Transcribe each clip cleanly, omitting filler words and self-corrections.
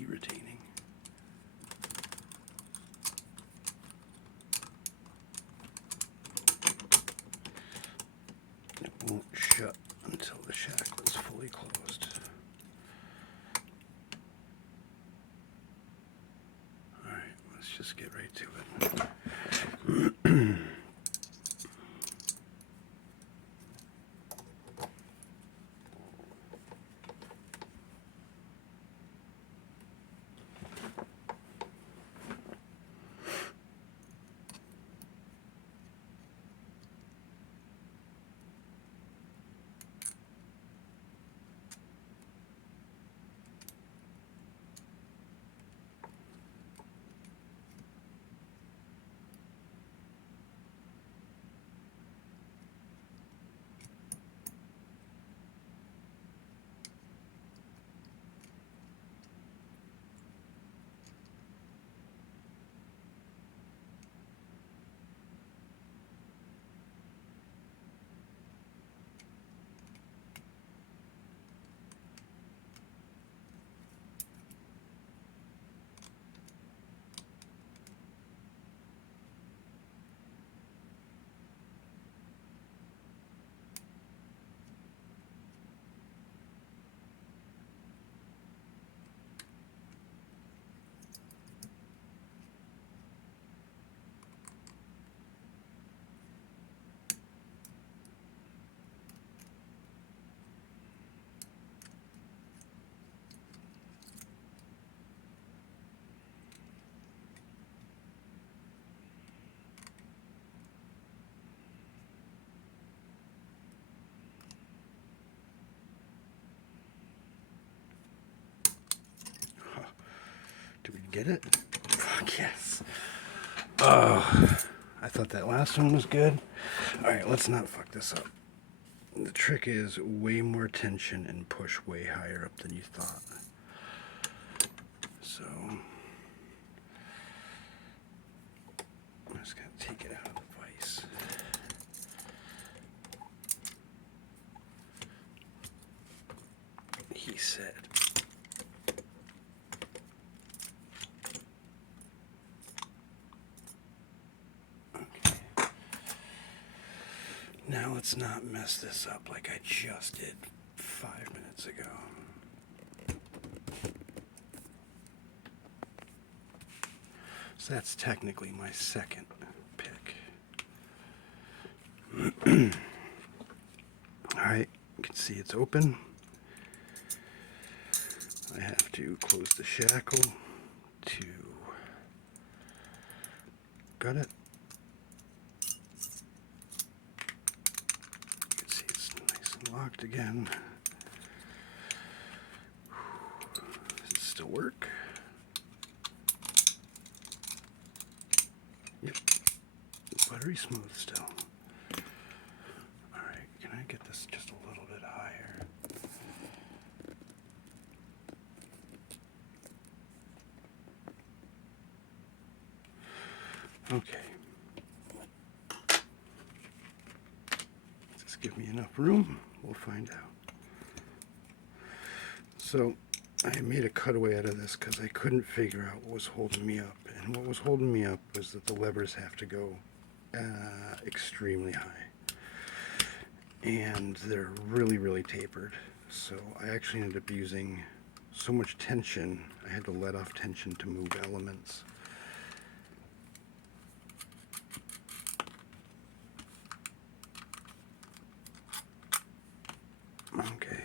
heat retaining. It won't shut until the shackle is fully closed. All right, let's just get right to it. Did we get it? Fuck yes. Oh, I thought that last one was good. All right, let's not fuck this up. The trick is way more tension and push way higher up than you thought. So I'm just gonna take it out of the vise. He said. Now let's not mess this up like I just did 5 minutes ago. So that's technically my second pick. Alright, you can see it's open. I have to close the shackle to gut it. Locked again. Does it still work? Yep. Buttery smooth still. Alright, can I get this just a little bit higher? Okay. Does this give me enough room? We'll find out. So I made a cutaway out of this because I couldn't figure out what was holding me up. And what was holding me up was that the levers have to go extremely high. And they're really, really tapered. So I actually ended up using so much tension, I had to let off tension to move elements. Okay.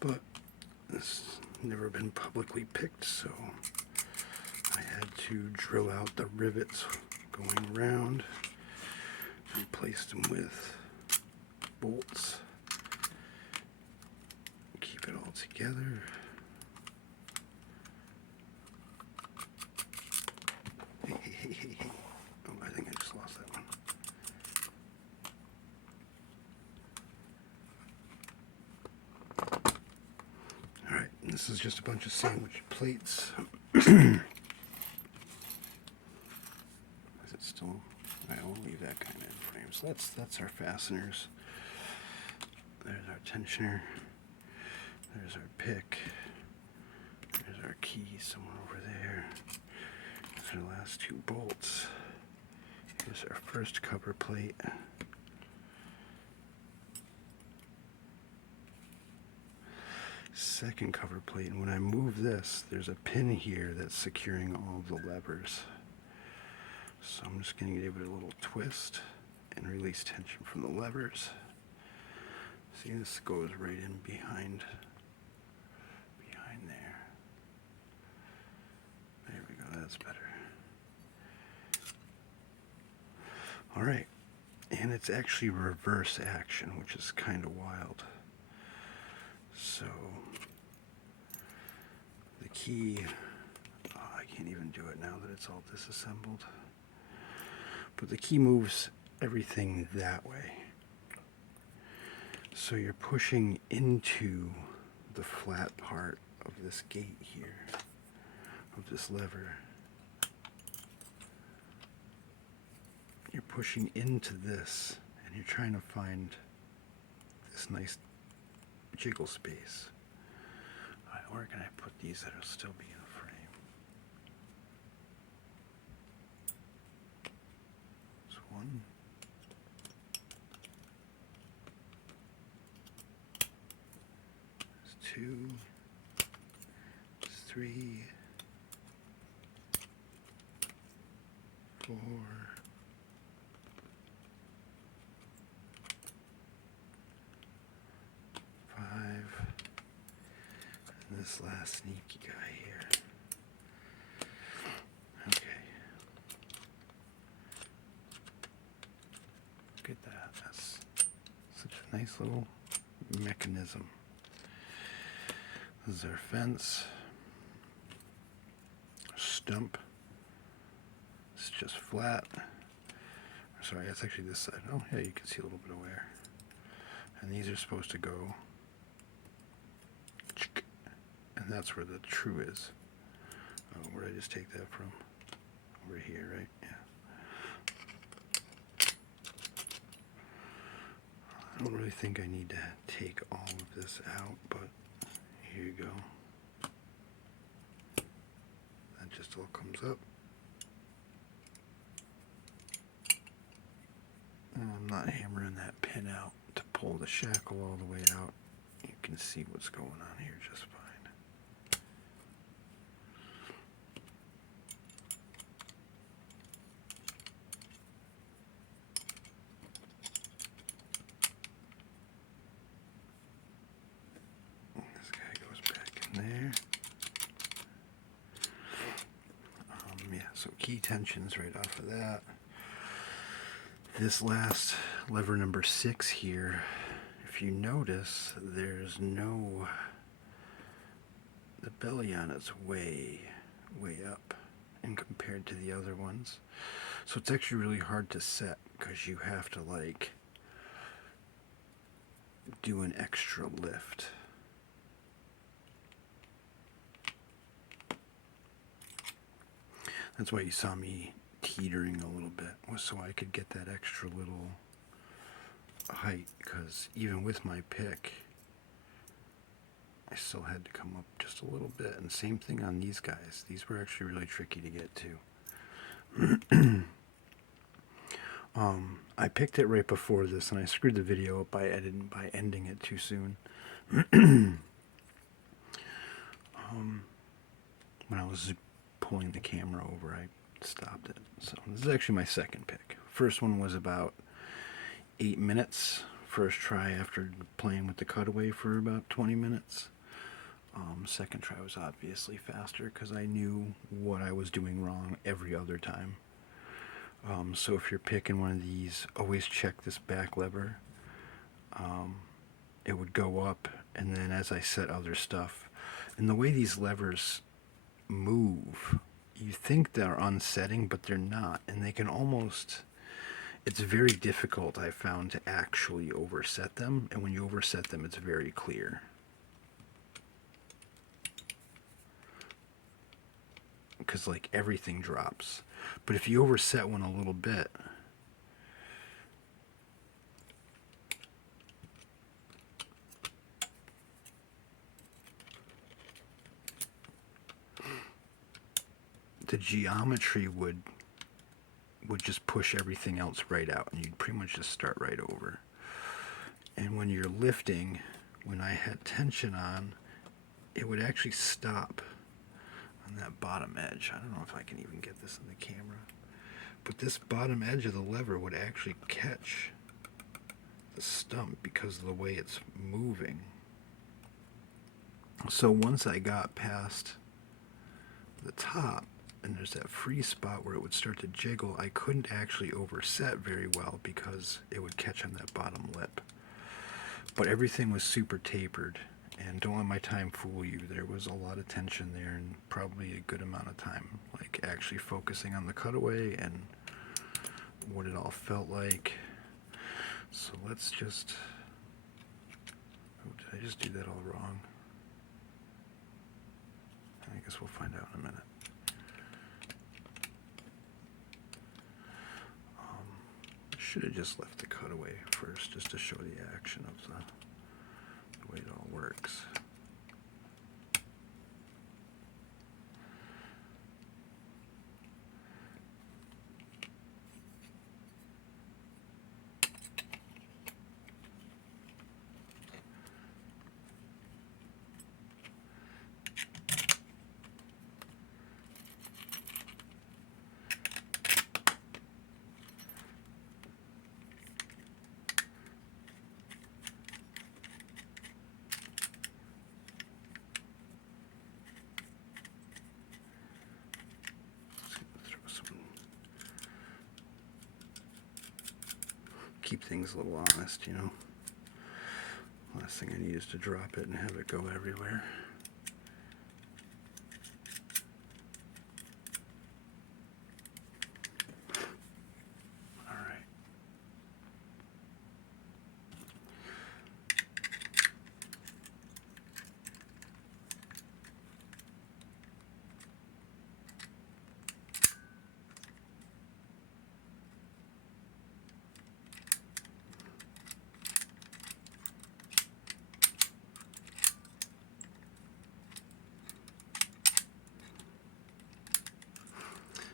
But this has never been publicly picked, so I had to drill out the rivets going around. Replaced them with bolts. Keep it all together. Hey. Oh, I think I just lost that one. This is just a bunch of sandwich plates. Is it still? I'll leave that kind of in frame. So that's our fasteners. There's our tensioner. There's our pick. There's our key somewhere over there. There's our last two bolts. Here's our first cover plate. Second cover plate, and when I move this, there's a pin here that's securing all of the levers. So I'm just going to give it a little twist and release tension from the levers. See, this goes right in behind there. There we go, that's better. All right, and it's actually reverse action, which is kind of wild. So the key, I can't even do it now that it's all disassembled. But the key moves everything that way. So you're pushing into the flat part of this gate here, of this lever. You're pushing into this, and you're trying to find this nice jiggle space. All right, where can I put these that'll still be in the frame? There's one. There's two. There's three. 4. 5. And this last sneaky guy here. Okay. Look at that. That's such a nice little mechanism. This is our fence. Stump. It's just flat. Sorry, that's actually this side. Oh, yeah, you can see a little bit of wear. And these are supposed to go. And that's where the true is. Oh, where did I just take that from? Over here, right? Yeah. I don't really think I need to take all of this out, but here you go. That just all comes up. And I'm not hammering that pin out to pull the shackle all the way out. You can see what's going on here just fine. This guy goes back in there. Yeah, so key tensions right off of that. This last lever number 6 here, if you notice, there's no, the belly on it's way up and compared to the other ones. So it's actually really hard to set because you have to like do an extra lift. That's why you saw me teetering a little bit, was so I could get that extra little height, because even with my pick I still had to come up just a little bit. And same thing on these guys. These were actually really tricky to get to. I picked it right before this and I screwed the video up by ending it too soon. When I was pulling the camera over, I stopped it. So this is actually my second pick. First one was about 8 minutes. First try after playing with the Cutaway for about 20 minutes. Second try was obviously faster because I knew what I was doing wrong every other time. So if you're picking one of these, always check this back lever. It would go up, and then as I set other stuff, and the way these levers move, you think they're unsetting, but they're not, and they can almost, it's very difficult, I found, to actually overset them, and when you overset them, it's very clear. because like everything drops. But if you overset one a little bit, the geometry would just push everything else right out, and you'd pretty much just start right over. And when you're lifting, when I had tension on, it would actually stop on that bottom edge. I don't know if I can even get this in the camera, but this bottom edge of the lever would actually catch the stump because of the way it's moving. So once I got past the top, and there's that free spot where it would start to jiggle, I couldn't actually overset very well because it would catch on that bottom lip. But everything was super tapered, and don't let my time fool you. There was a lot of tension there, and probably a good amount of time, like actually focusing on the cutaway and what it all felt like. So let's just, oh, did I just do that all wrong? I guess we'll find out in a minute. Should have just left the cutaway first, just to show the action of the way it all works. Keep things a little honest, you know. Last thing I need is to drop it and have it go everywhere. All right.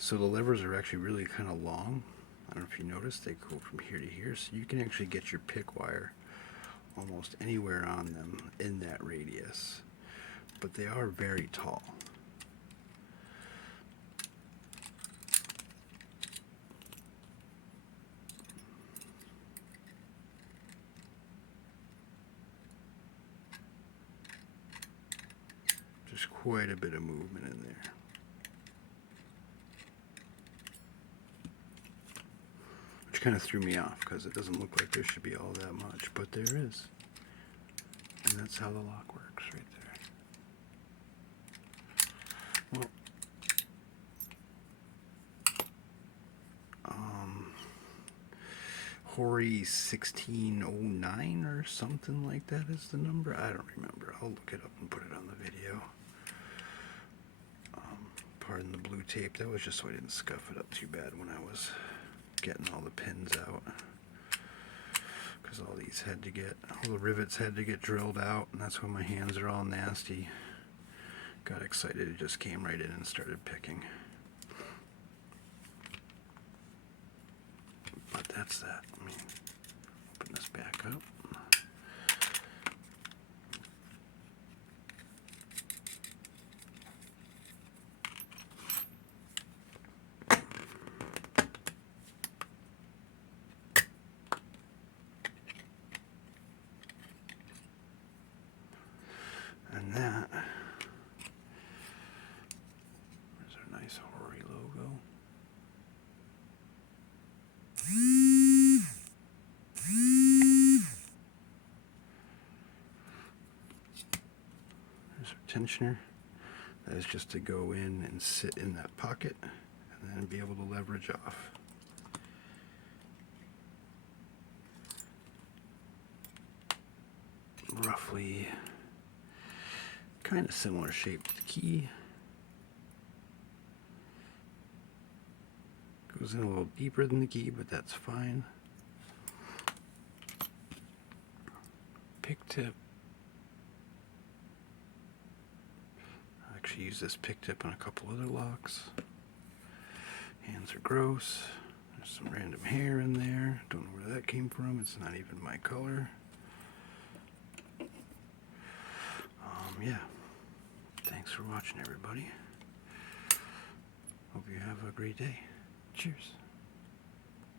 So the levers are actually really kind of long. I don't know if you noticed, they go from here to here, so you can actually get your pick wire almost anywhere on them in that radius. But they are very tall. There's quite a bit of movement in there. Which kind of threw me off because it doesn't look like there should be all that much, but there is. And that's how the lock works right there. Well, Hori 1609 or something like that is the number. I don't remember. I'll look it up and put it on the video. Pardon the blue tape. That was just so I didn't scuff it up too bad when I was getting all the pins out. Because all the rivets had to get drilled out, and that's why my hands are all nasty. Got excited, it just came right in and started picking. But that's that. Let me open this back up. And that, there's our nice Hori logo. There's our tensioner. That is just to go in and sit in that pocket and then be able to leverage off. Roughly kind of similar shape to the key. Goes in a little deeper than the key, but that's fine. Pick tip. I actually use this pick tip on a couple other locks. Hands are gross. There's some random hair in there. Don't know where that came from. It's not even my color. Yeah. Thanks for watching, everybody. Hope you have a great day. Cheers.